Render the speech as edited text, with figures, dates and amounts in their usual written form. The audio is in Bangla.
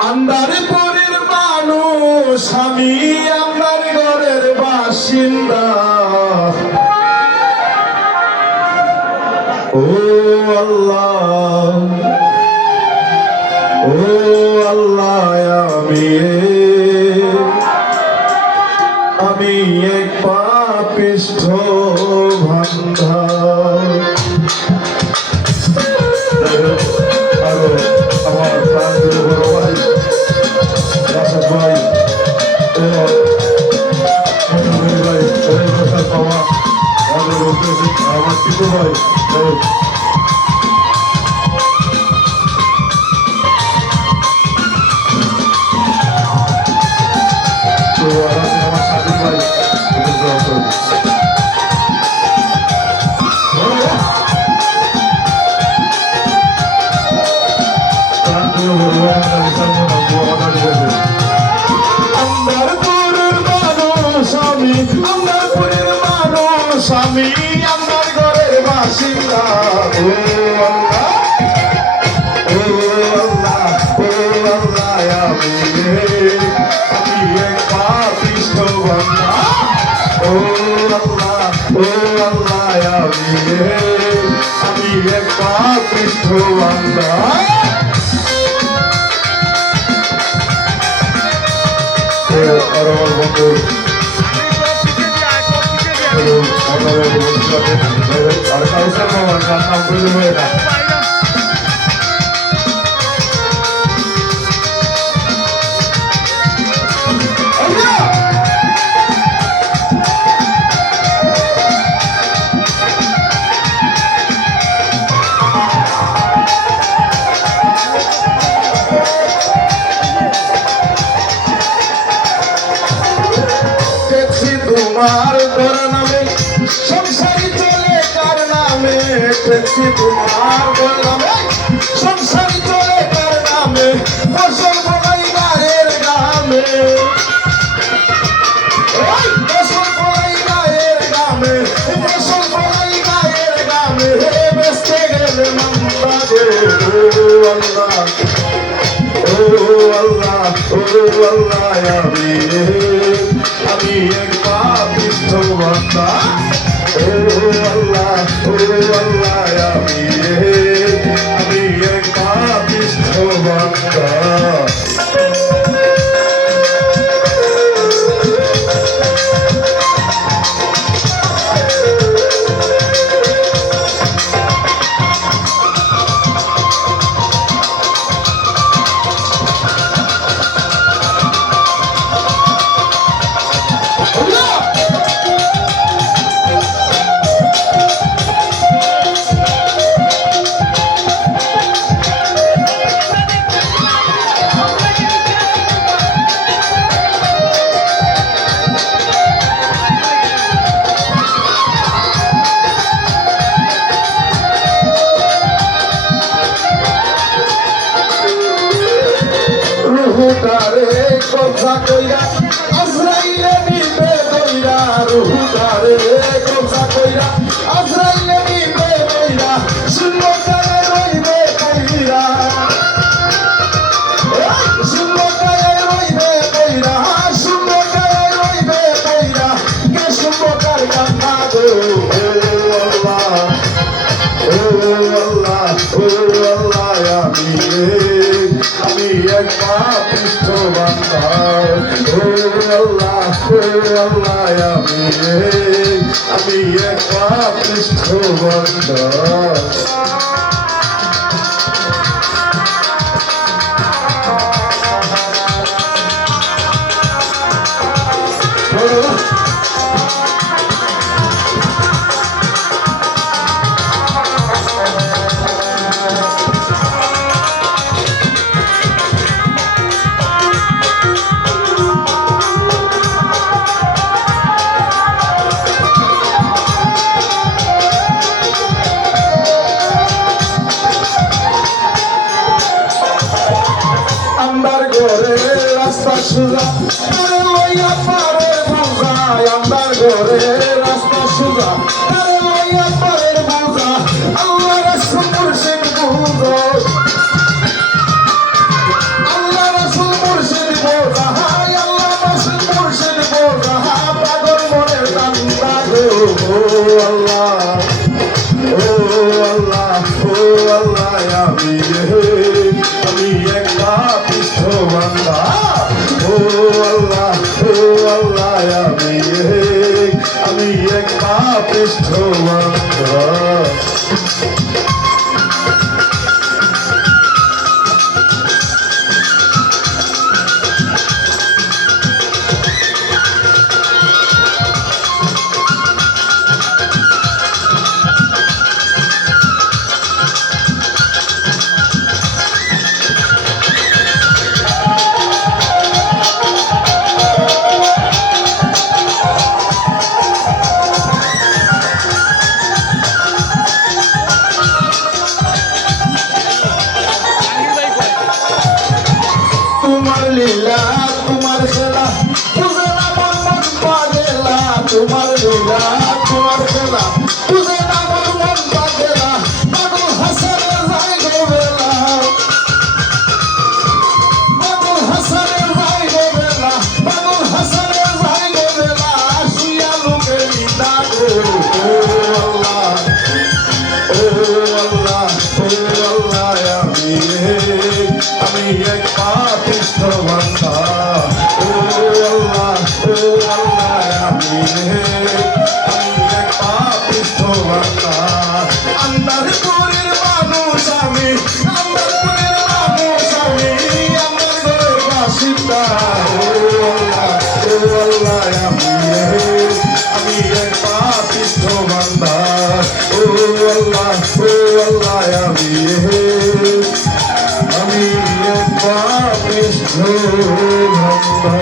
আন্দারপুরের মানুষ আমি আমার ঘরের বাসিন্দা ও আল্লাহ ও আল্লাহ আমি এক পাপিষ্ঠ বান্দা আমার প্রাণের বড় ভাই রাশেদ ভাই ভাই আমার টিপু ভাই আমার স্বাধীন ভাই আমি আমার ঘরের বাসিন্দা ও আল্লাহ ও আল্লাহ ও আল্লাহ আমি এক পাপিষ্ঠ বান্দা ও আল্লাহ ও আল্লাহ আমি এক পাপিষ্ঠ বান্দা আর আমার বন্ধু আর কাউসার বাবার নাম বলে হয়ে না তোমার করা নামে সংসারী চলে কার নামে দেখছি তোমার করা নামে সংসারী চলে কার নামে ফসল ফলাই গায়ের গামে ফসল ফলাই গায়ের গামে ফসল ফলাই গায়ের গামে বেসতে গেলে মামলা দে ও আল্লাহ ও আল্লাহ ও আল্লাহ আমি এক পাপিষ্ঠ বান্দা ও আল্লাহ আমি এক পাপিষ্ঠ বান্দা কথা কইরা আজরাইলে নিবে কইরা রুহুদারে কথা কইরা আজরাইলে নিবে কইরা সুন্নতারে রইবে কইরা সুন্নতারে রইবে কইরা সুন্নতারে রইবে কইরা কে সুন্নতার কথা গো আল্লাহ ও আল্লাহ ও আল্লাহ আমি এক পাপিষ্ঠ বান্দা ও আল্লাহ আমি এক পাপিষ্ঠ বান্দা রাস্তা সুজা তারে লইয়া পারের বুঝা আমার ঘরে রাস্তা সুজা তারে লইয়া পারের বুঝা আল্লাহ রাসূল মুর্শিদ বুঝো আল্লাহ রাসূল আল্লাহ আমি এক পাপিষ্ঠ বান্দা ও আল্লাহ আমি এক পাপিষ্ঠ বান্দা তোমার লীলা তোমার খেলা তুঝে না মন মন পাগেলা তোমার লীলা তোমার খেলা তুঝে না মন মন পাগেলা পাগল হাসানে যাই গোবেলা পাগল হাসানে যাই গোবেলা পাগল হাসানে যাই গোবেলা শুইয়া লোকে নিন্দা গো আল্লাহ আমি এক পাপিষ্ঠ বান্দা ও আল্লাহ আমি এক পাপিষ্ঠ বান্দা আন্দারপুরের মানুষ আমি আন্দারপুরের মানুষ আমি আমার ঘরের বাসিন্দা ও আল্লাহ আমি এক পাপিষ্ঠ বান্দা ও আল্লাহ আমি এক পাপিষ্ঠ বান্দা